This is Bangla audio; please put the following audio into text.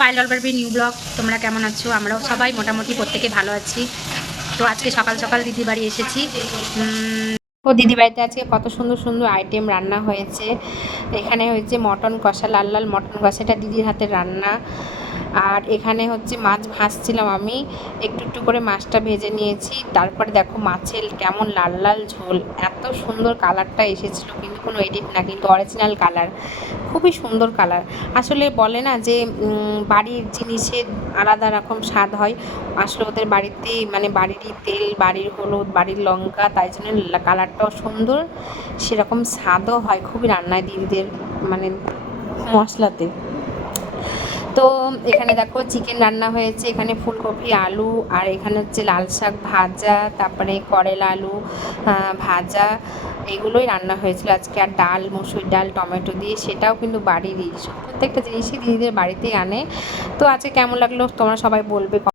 পায়েল অলবারবি নিউ ব্লগ, তোমরা কেমন আছো? আমরাও সবাই মোটামুটি প্রত্যেকে ভালো আছি। তো আজকে সকাল সকাল দিদি বাড়ি এসেছি। ও দিদি বাড়িতে আজকে কত সুন্দর সুন্দর আইটেম রান্না হয়েছে। এখানে হয়েছে মটন কষা, লাল লাল মটন কষাটা দিদির হাতের রান্না। আর এখানে হচ্ছে মাছ ভাজছিলাম আমি, একটু একটু করে মাছটা ভেজে নিয়েছি। তারপরে দেখো মাছের কেমন লাল লাল ঝোল, এত সুন্দর কালারটা এসেছিল, কিন্তু কোনো এডিট না, কিন্তু অরিজিনাল কালার, খুবই সুন্দর কালার। আসলে বলে না যে বাড়ির জিনিসের আলাদা রকম স্বাদ হয়। আসলে ওদের বাড়িতে মানে বাড়িরই তেল, বাড়ির হলুদ, বাড়ির লঙ্কা, তাই জন্য কালারটাও সুন্দর, সেরকম স্বাদও হয় খুবই রান্নায় দিদিদের মানে মশলাতে। তো এখানে দেখো চিকেন রান্না হয়েছে, এখানে ফুলকপি আলু, আর এখানে হচ্ছে লাল শাক ভাজা, তারপরে করলা আলু ভাজা, এগুলোই রান্না হয়েছিল আজকে। আর ডাল, মসুর ডাল টমেটো দিয়ে, সেটাও কিন্তু বাড়িরই, প্রত্যেকটা জিনিসই দিদিদের বাড়িতেই আনে। তো আজকে কেমন লাগলো তোমরা সবাই বলবে।